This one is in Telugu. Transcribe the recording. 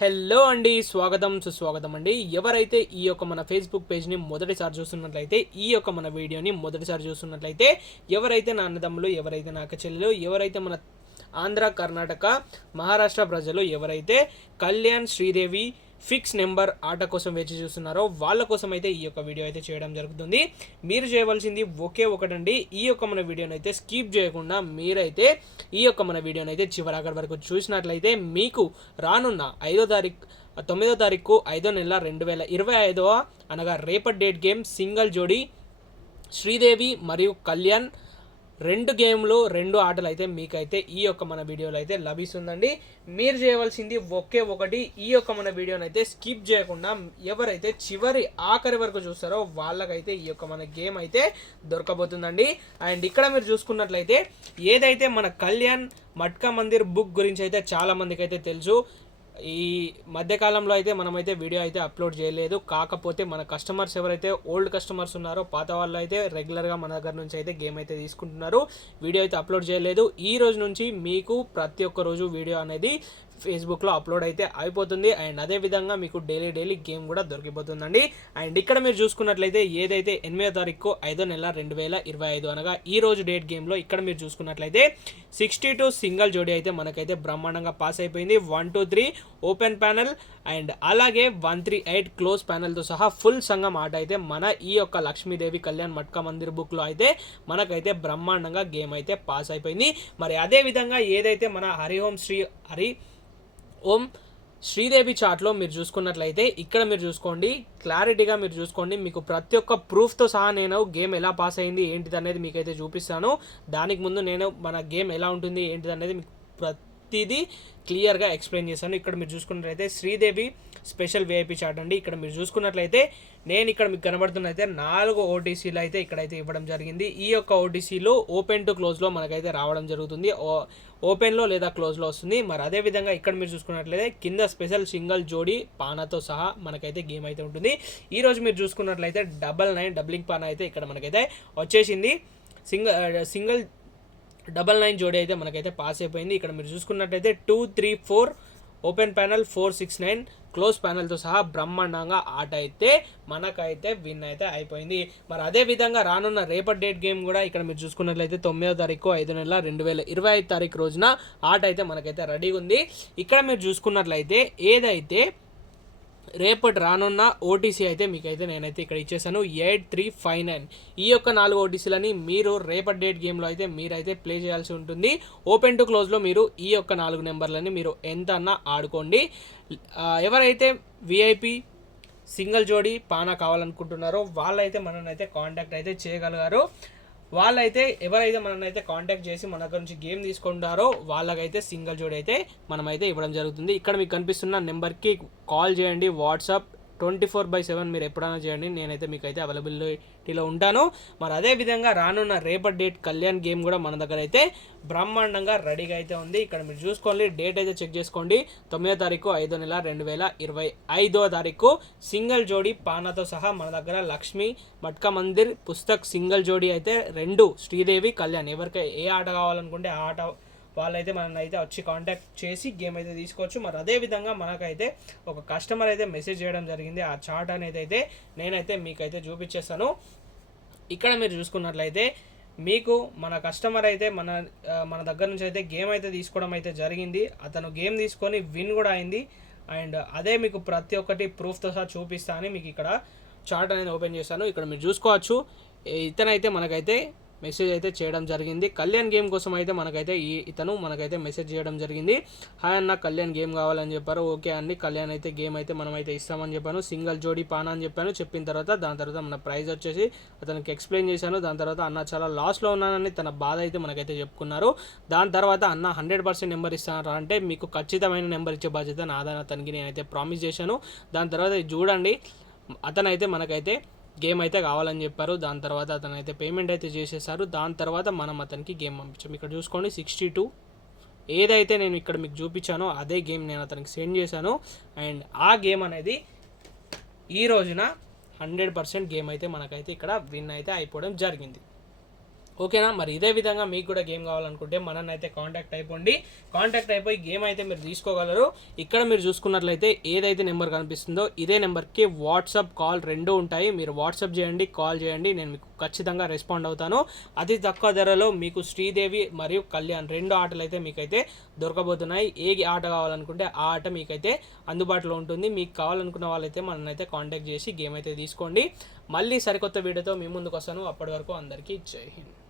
హలో అండి, స్వాగతం సుస్వాగతం అండి. ఎవరైతే ఈ యొక్క మన ఫేస్బుక్ పేజ్ని మొదటిసారి చూస్తున్నట్లయితే, ఈ యొక్క మన వీడియోని మొదటిసారి చూస్తున్నట్లయితే, ఎవరైతే నా అన్నదమ్ములు, ఎవరైతే నా అక్క చెల్లెలు, ఎవరైతే మన ఆంధ్ర, కర్ణాటక, మహారాష్ట్ర ప్రజలు ఎవరైతే కళ్యాణ్ శ్రీదేవి ఫిక్స్ నెంబర్ ఆట కోసం వేచి చూస్తున్నారో వాళ్ళ కోసం అయితే ఈ యొక్క వీడియో అయితే చేయడం జరుగుతుంది. మీరు చేయవలసింది ఒకే ఒకటండి, ఈ యొక్క మన వీడియోని అయితే స్కిప్ చేయకుండా మీరైతే ఈ యొక్క మన వీడియోని అయితే చివరాఖరి వరకు చూసినట్లయితే మీకు రానున్న 9వ తారీఖు 5వ నెల 2025 అనగా రేపటి డేట్ గేమ్ సింగిల్ జోడీ శ్రీదేవి మరియు కళ్యాణ్ రెండు ఆటలు అయితే మీకైతే ఈ యొక్క మన వీడియోలో అయితే లభిస్తుందండి. మీరు చేయవలసింది ఒకే ఒకటి, ఈ యొక్క మన వీడియోని అయితే స్కిప్ చేయకుండా ఎవరైతే ఆఖరి వరకు చూస్తారో వాళ్ళకైతే ఈ యొక్క మన గేమ్ అయితే దొరకబోతుందండి. అండ్ ఇక్కడ మీరు చూసుకున్నట్లయితే ఏదైతే మన కళ్యాణ్ మట్కా మందిర్ బుక్ గురించి అయితే చాలా మందికి అయితే తెలుసు. ఈ మధ్యకాలంలో అయితే మనమైతే వీడియో అయితే అప్లోడ్ చేయలేదు. కాకపోతే మన కస్టమర్స్ ఎవరైతే ఓల్డ్ కస్టమర్స్ ఉన్నారో, పాత వాళ్ళు అయితే రెగ్యులర్గా మన దగ్గర నుంచి అయితే గేమ్ అయితే తీసుకుంటున్నారు. వీడియో అయితే అప్లోడ్ చేయలేదు. ఈ రోజు నుంచి మీకు ప్రతి ఒక్క రోజు వీడియో అనేది ఫేస్బుక్లో అప్లోడ్ అయితే అయిపోతుంది. అండ్ అదేవిధంగా మీకు డైలీ గేమ్ కూడా దొరికిపోతుందండి. అండ్ ఇక్కడ మీరు చూసుకున్నట్లయితే ఏదైతే 8వ తారీఖు 5వ నెల 2025 అనగా ఈ రోజు డేట్ గేమ్లో ఇక్కడ మీరు చూసుకున్నట్లయితే 62 సింగిల్ జోడీ అయితే మనకైతే బ్రహ్మాండంగా పాస్ అయిపోయింది. 1, 2, 3 ఓపెన్ ప్యానెల్ అండ్ అలాగే 138 క్లోజ్ ప్యానెల్తో సహా ఫుల్ సంఘం ఆట అయితే మన ఈ యొక్క లక్ష్మీదేవి కళ్యాణ్ మట్కా మందిర్ బుక్లో అయితే మనకైతే బ్రహ్మాండంగా గేమ్ అయితే పాస్ అయిపోయింది. మరి అదేవిధంగా ఏదైతే మన హరి ఓం శ్రీదేవి చాట్లో మీరు చూసుకున్నట్లయితే ఇక్కడ మీరు చూసుకోండి, క్లారిటీగా మీరు చూసుకోండి. మీకు ప్రతి ఒక్క ప్రూఫ్తో సహా నేను గేమ్ ఎలా పాస్ అయింది ఏంటిది అనేది మీకైతే చూపిస్తాను. దానికి ముందు నేను మన గేమ్ ఎలా ఉంటుంది ఏంటిది అనేది మీకు ప్రతిదీ క్లియర్గా ఎక్స్ప్లెయిన్ చేశాను. ఇక్కడ మీరు చూసుకున్నట్లయితే శ్రీదేవి స్పెషల్ విఐపి చార్ట్ అండి. ఇక్కడ మీరు చూసుకున్నట్లయితే నేను ఇక్కడ మీకు కనబడుతున్నైతే 4 ఓటీసీలు అయితే ఇక్కడైతే ఇవ్వడం జరిగింది. ఈ యొక్క ఓటీసీలో ఓపెన్ టు క్లోజ్లో మనకైతే రావడం జరుగుతుంది. ఓపెన్లో లేదా క్లోజ్లో వస్తుంది. మరి అదేవిధంగా ఇక్కడ మీరు చూసుకున్నట్లయితే కింద స్పెషల్ సింగిల్ జోడీ పానాతో సహా మనకైతే గేమ్ అయితే ఉంటుంది. ఈరోజు మీరు చూసుకున్నట్లయితే 99 డబ్లింగ్ పానా అయితే ఇక్కడ మనకైతే వచ్చేసింది. సింగిల్ 99 జోడీ అయితే మనకైతే పాస్ అయిపోయింది. ఇక్కడ మీరు చూసుకున్నట్లయితే 2, 3, 4 ఓపెన్ ప్యానల్ 4, 6, 9 క్లోజ్ ప్యానల్తో సహా బ్రహ్మాండంగా ఆట అయితే మనకైతే విన్ అయితే అయిపోయింది. మరి అదే విధంగా రానున్న రేపటి డేట్ గేమ్ కూడా ఇక్కడ మీరు చూసుకున్నట్లయితే 9వ తారీఖు 5వ నెల 2025 తారీఖు రోజున ఆట అయితే మనకైతే రెడీగా ఉంది. ఇక్కడ మీరు చూసుకున్నట్లయితే ఏదైతే రేపటి రానున్న ఓటీసీ అయితే మీకైతే నేనైతే ఇక్కడ ఇచ్చేసాను 8359. ఈ యొక్క 4 ఓటీసీలని మీరు రేపటి డేట్ గేమ్లో అయితే మీరైతే ప్లే చేయాల్సి ఉంటుంది. ఓపెన్ టు క్లోజ్లో మీరు ఈ యొక్క 4 నెంబర్లని మీరు ఎంత అన్నా ఆడుకోండి. ఎవరైతే విఐపి సింగిల్ జోడీ పానా కావాలనుకుంటున్నారో వాళ్ళైతే మనల్ని అయితే కాంటాక్ట్ అయితే చేయగలిగారు. వాళ్ళైతే ఎవరైతే మనల్ని అయితే కాంటాక్ట్ చేసి మన దగ్గర నుంచి గేమ్ తీసుకుంటారో వాళ్ళకైతే సింగిల్ జోడీ అయితే మనమైతే ఇవ్వడం జరుగుతుంది. ఇక్కడ మీకు కనిపిస్తున్న నెంబర్కి కాల్ చేయండి. వాట్సాప్ 24/7 మీరు ఎప్పుడైనా చేయండి, నేనైతే మీకు అయితే అవైలబిలిటీలో ఉంటాను. మరి అదేవిధంగా రానున్న రేపటి డేట్ కళ్యాణ్ గేమ్ కూడా మన దగ్గర అయితే బ్రహ్మాండంగా రెడీగా అయితే ఉంది. ఇక్కడ మీరు చూసుకోండి, డేట్ అయితే చెక్ చేసుకోండి. 9వ తారీఖు 5వ నెల 2025 తారీఖు సింగిల్ జోడీ పానాతో సహా మన దగ్గర లక్ష్మీ మట్కా మందిర్ పుస్తక్ సింగిల్ జోడీ అయితే 2 శ్రీదేవి కళ్యాణ్ ఎవరికి ఏ ఆట కావాలనుకుంటే ఆ ఆట వాళ్ళైతే మనల్ని అయితే వచ్చి కాంటాక్ట్ చేసి గేమ్ అయితే తీసుకోవచ్చు. మరి అదేవిధంగా మనకైతే ఒక కస్టమర్ అయితే మెసేజ్ చేయడం జరిగింది. ఆ చార్ట్ అనేది అయితే నేనైతే మీకైతే చూపించేస్తాను. ఇక్కడ మీరు చూసుకున్నట్లయితే మీకు మన కస్టమర్ అయితే మన దగ్గర నుంచి అయితే గేమ్ అయితే తీసుకోవడం అయితే జరిగింది. అతను గేమ్ తీసుకొని విన్ కూడా అయింది. అండ్ అదే మీకు ప్రతి ఒక్కటి ప్రూఫ్తో సహా చూపిస్తా అని మీకు ఇక్కడ చార్ట్ అనేది ఓపెన్ చేస్తాను. ఇక్కడ మీరు చూసుకోవచ్చు, ఇతనైతే మనకైతే మెసేజ్ అయితే చేయడం జరిగింది. కళ్యాణ్ గేమ్ కోసం అయితే ఇతను మనకైతే మెసేజ్ చేయడం జరిగింది. హాయ్ అన్న, కళ్యాణ్ గేమ్ కావాలని చెప్పారు. ఓకే అండి, కళ్యాణ్ అయితే గేమ్ అయితే మనమైతే ఇస్తామని చెప్పాను. సింగిల్ జోడీ పానా అని చెప్పాను. చెప్పిన తర్వాత దాని తర్వాత మన ప్రైస్ వచ్చేసి అతనికి ఎక్స్ప్లెయిన్ చేశాను. దాని తర్వాత అన్న చాలా లాస్లో ఉన్నానని తన బాధ అయితే మనకైతే చెప్పుకున్నారు. దాని తర్వాత అన్న 100% నెంబర్ ఇస్తాను అంటే మీకు ఖచ్చితమైన నెంబర్ ఇచ్చే బాధ్యత నాదని అతనికి నేనైతే ప్రామిస్ చేశాను. దాని తర్వాత చూడండి, అతనైతే మనకైతే గేమ్ అయితే కావాలని చెప్పారు. దాని తర్వాత అతను అయితే పేమెంట్ అయితే చేసేసారు. దాని తర్వాత మనం అతనికి గేమ్ పంపించాం. ఇక్కడ చూసుకోండి, 62 ఏదైతే నేను ఇక్కడ మీకు చూపించానో అదే గేమ్ నేను అతనికి సెండ్ చేశాను. అండ్ ఆ గేమ్ అనేది ఈ రోజున 100% గేమ్ అయితే మనకైతే ఇక్కడ విన్ అయితే అయిపోవడం జరిగింది. ఓకేనా. మరి ఇదే విధంగా మీకు కూడా గేమ్ కావాలనుకుంటే మనల్ని అయితే కాంటాక్ట్ అయిపోండి. కాంటాక్ట్ అయిపోయి గేమ్ అయితే మీరు తీసుకోగలరు. ఇక్కడ మీరు చూసుకున్నట్లయితే ఏదైతే నెంబర్ కనిపిస్తుందో ఇదే నెంబర్కి వాట్సాప్ కాల్ రెండూ ఉంటాయి. మీరు వాట్సాప్ చేయండి, కాల్ చేయండి, నేను మీకు ఖచ్చితంగా రెస్పాండ్ అవుతాను. అతి తక్కువ ధరలో మీకు శ్రీదేవి మరియు కళ్యాణ్ 2 ఆటలు అయితే మీకైతే దొరకబోతున్నాయి. ఏ ఆట కావాలనుకుంటే ఆ ఆట మీకైతే అందుబాటులో ఉంటుంది. మీకు కావాలనుకున్న వాళ్ళైతే మనల్ని అయితే కాంటాక్ట్ చేసి గేమ్ అయితే తీసుకోండి. మళ్ళీ సరికొత్త వీడియోతో మీ ముందుకు వస్తాను. అప్పటి వరకు అందరికీ జై హింద్.